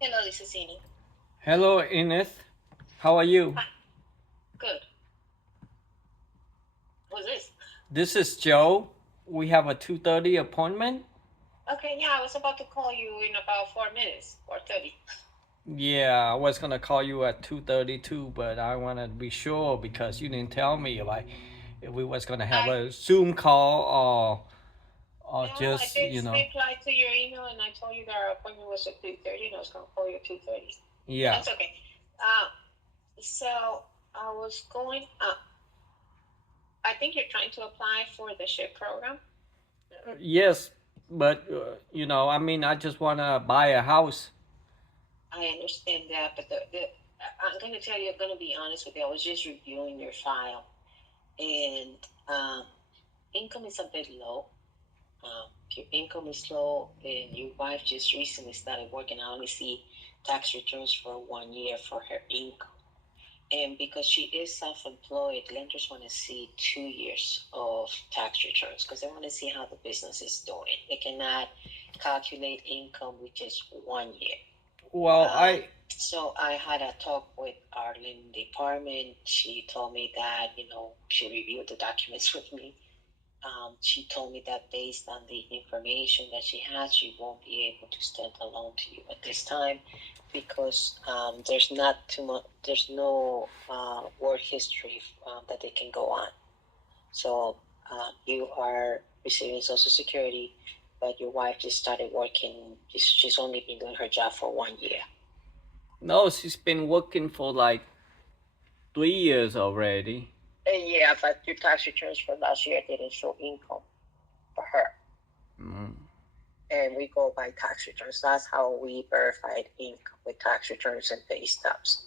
Hello, this is Amy. Hello, Ines. How are you? Ah, good. Who's this? This is Joe. We have a 2:30 appointment. Okay, yeah, I was about to call you in about 4 minutes, 4:30. Yeah, I was gonna call you at 2:30 too, but I wanna be sure because you didn't tell me like if we was gonna have I a Zoom call or No, I just did reply to your email and I told you that our appointment was at 2:30 and I was gonna call you at 2:30. But yeah. that's okay. Uh, so I was going. I think you're trying to apply for the SHIP program. Yes, but I mean, I just wanna buy a house. I understand that, but I'm going to tell you, I'm going to be honest with you. I was just reviewing your file, and um, income is a bit low. If your income is low and your wife just recently started working, I only see tax returns for 1 year for her income. And because she is self-employed, lenders want to see 2 years of tax returns because they want to see how the business is doing. They cannot calculate income with just 1 year. Well, So I had a talk with our lending department. She told me that, she reviewed the documents with me. She told me that based on the information that she has, she won't be able to extend a loan to you at this time because there's not too much, there's no work history that they can go on. So you are receiving Social Security, but your wife just started working. She's only been doing her job for 1 year. no, she's been working for like 3 years already. Yeah, but your tax returns for last year didn't show income for her. Mm. And we go by tax returns. That's how we verified income with tax returns and pay stubs.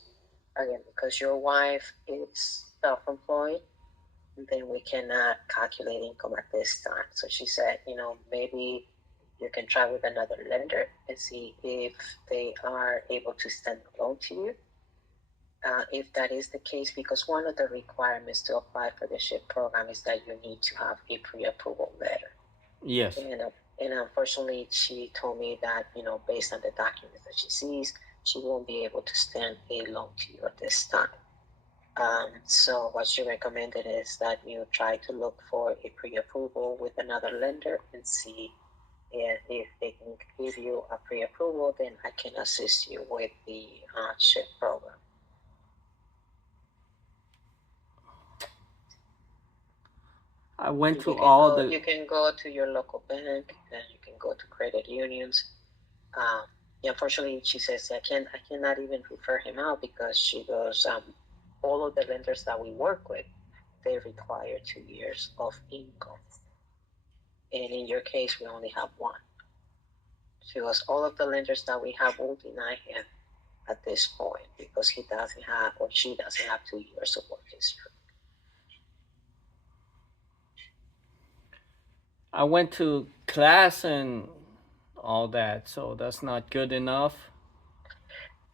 Again, because your wife is self-employed, then we cannot calculate income at this time. So she said, maybe you can try with another lender and see if they are able to extend the loan to you. If that is the case, because one of the requirements to apply for the SHIP program is that you need to have a pre-approval letter. Yes. And unfortunately, she told me that, based on the documents that she sees, she won't be able to stand a loan to you at this time. So what she recommended is that you try to look for a pre-approval with another lender and see if they can give you a pre-approval, then I can assist you with the SHIP program. I went You to can all go. the You can go to your local bank, and you can go to credit unions. Um, Unfortunately, she says I cannot even refer him out because she goes. All of the lenders that we work with, they require 2 years of income, and in your case, we only have one. She goes, all of the lenders that we have will deny him at this point because he doesn't have or she doesn't have 2 years of work history. I went to class and all that, so that's not good enough.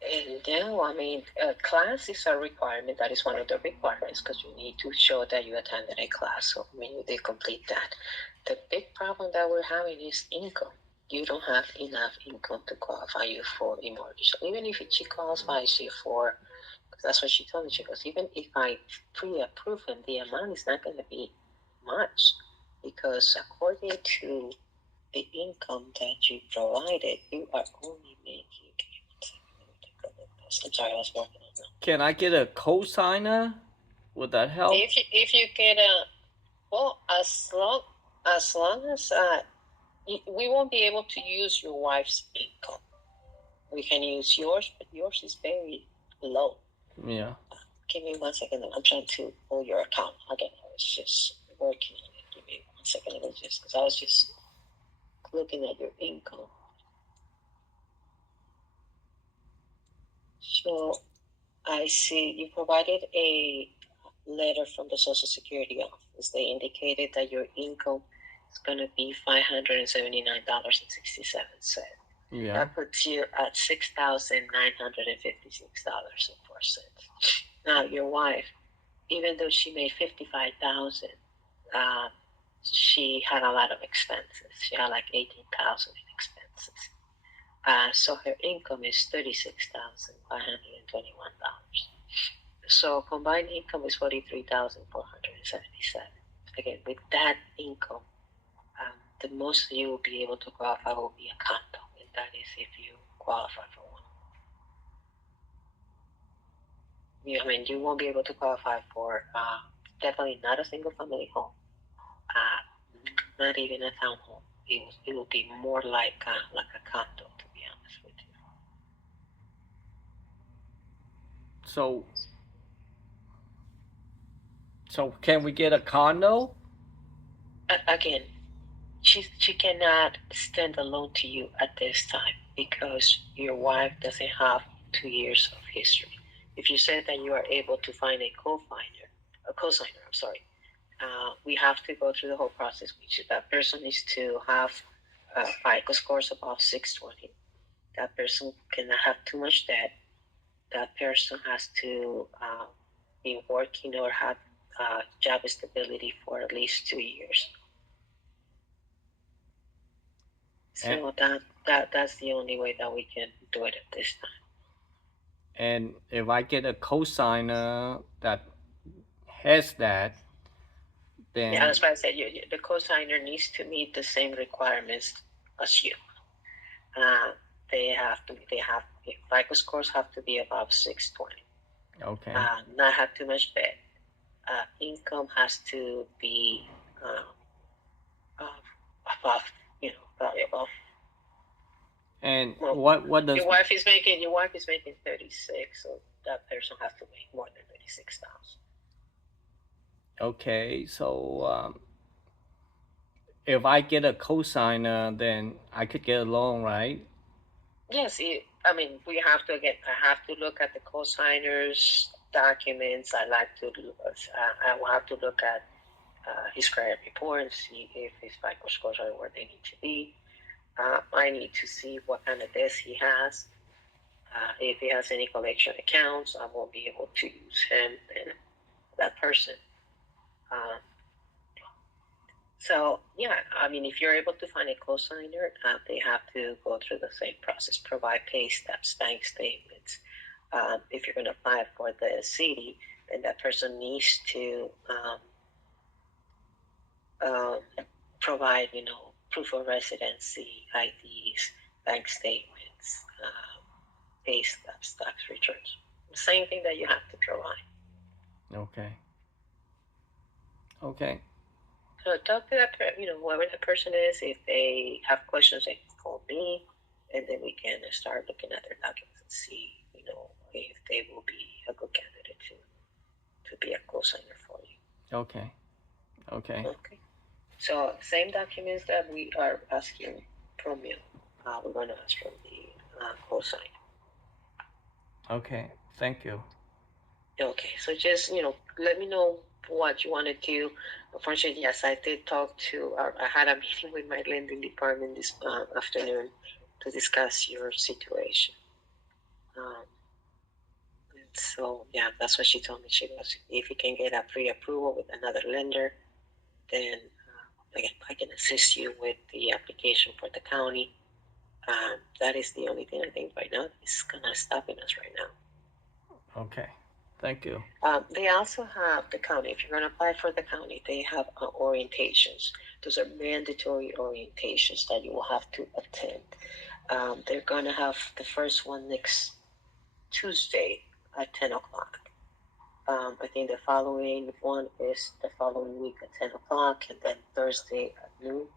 And now, I mean, class is a requirement. That is one of the requirements because you need to show that you attended a class. So, I mean, you did complete that. The big problem that we're having is income. You don't have enough income to qualify you for a mortgage. So even if she qualifies you for, because that's what she told me, she goes, even if I pre-approve him, the amount is not going to be much because according to the income that you provided, you are only making. I'm sorry, I was working on that. Can I get a co-signer? Would that help? If you get a well, as long as we won't be able to use your wife's income. We can use yours, but yours is very low. Yeah. Give me 1 second. I'm trying to pull your account again. I was just working on it. Give me 1 second. It was just because I was just looking at your income. So I see you provided a letter from the Social Security office. They indicated that your income is going to be $579.67. Yeah. That puts you at $6,956.04. Now, your wife, even though she made $55,000, she had a lot of expenses. She had like $18,000 in expenses. So her income is $36,521. So combined income is 43,477. Again, with that income, the most you will be able to qualify will be a condo, and that is if you qualify for one. I mean, you won't be able to qualify for definitely not a single family home, not even a townhome. It will be more like a condo, to be honest with you. So can we get a condo? Again, she cannot stand alone to you at this time because your wife doesn't have 2 years of history. If you said that you are able to find a co-signer, I'm sorry, we have to go through the whole process, which that person needs to have FICO scores above 620. That person cannot have too much debt. That person has to be working or have job stability for at least 2 years. So that's the only way that we can do it at this time. And if I get a cosigner that has that, then Yeah, that's why I said the cosigner needs to meet the same requirements as you. They have FICO scores have to be above 620. okay. Not have too much debt. Income has to be above, probably above. And Well, what does your wife is making 36, so that person has to make more than 36,000. okay? So if I get a cosigner, then I could get a loan, right? Yes, I mean, I have to look at the co-signers' documents. I will have to look at his credit report and see if his FICO scores are where they need to be. I need to see what kind of debts he has. If he has any collection accounts, I won't be able to use him and that person. So yeah, I mean, if you're able to find a co-signer, they have to go through the same process, provide pay stubs, bank statements. If you're going to apply for the city, then that person needs to provide, proof of residency, IDs, bank statements, pay stubs, tax returns. Same thing that you have to provide. Okay. Okay. So talk to that, whoever the person is. If they have questions, they can call me, and then we can start looking at their documents and see, if they will be a good candidate to be a co-signer for you. Okay. Okay. Okay. So same documents that we are asking from you, we're going to ask from the co-signer. Okay. Thank you. Okay. So just let me know what you want to do. Unfortunately, yes, I did talk to. I had a meeting with my lending department this afternoon to discuss your situation. So yeah, that's what she told me. She goes, if you can get a pre-approval with another lender, then again, I can assist you with the application for the county. That is the only thing I think right now is gonna stopping us right now. Okay. Thank you. They also have the county. If you're gonna apply for the county, they have orientations. Those are mandatory orientations that you will have to attend. They're gonna have the first one next Tuesday at 10 o'clock. I think the following one is the following week at 10 o'clock, and then Thursday at noon.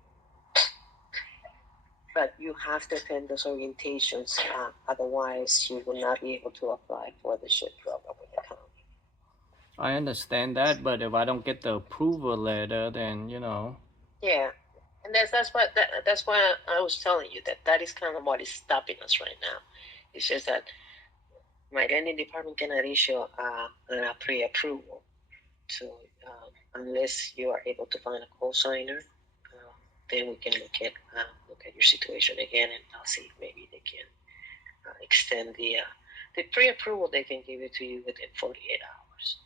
But you have to attend those orientations, otherwise you will not be able to apply for the SHIP program with the county. I understand that, but if I don't get the approval letter, then Yeah, and that's why I was telling you that is kind of what is stopping us right now. It's just that my lending department cannot issue a pre-approval. So unless you are able to find a co-signer, then we can look at your situation again, and I'll see if maybe they can extend the pre-approval. They can give it to you within 48 hours.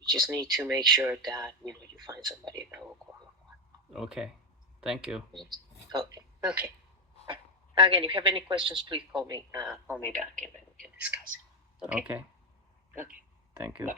You just need to make sure that you find somebody that will qualify. Okay. Thank you. Okay. Again, if you have any questions, please call me back and then we can discuss it. Okay. Okay. Okay. Thank you. Bye.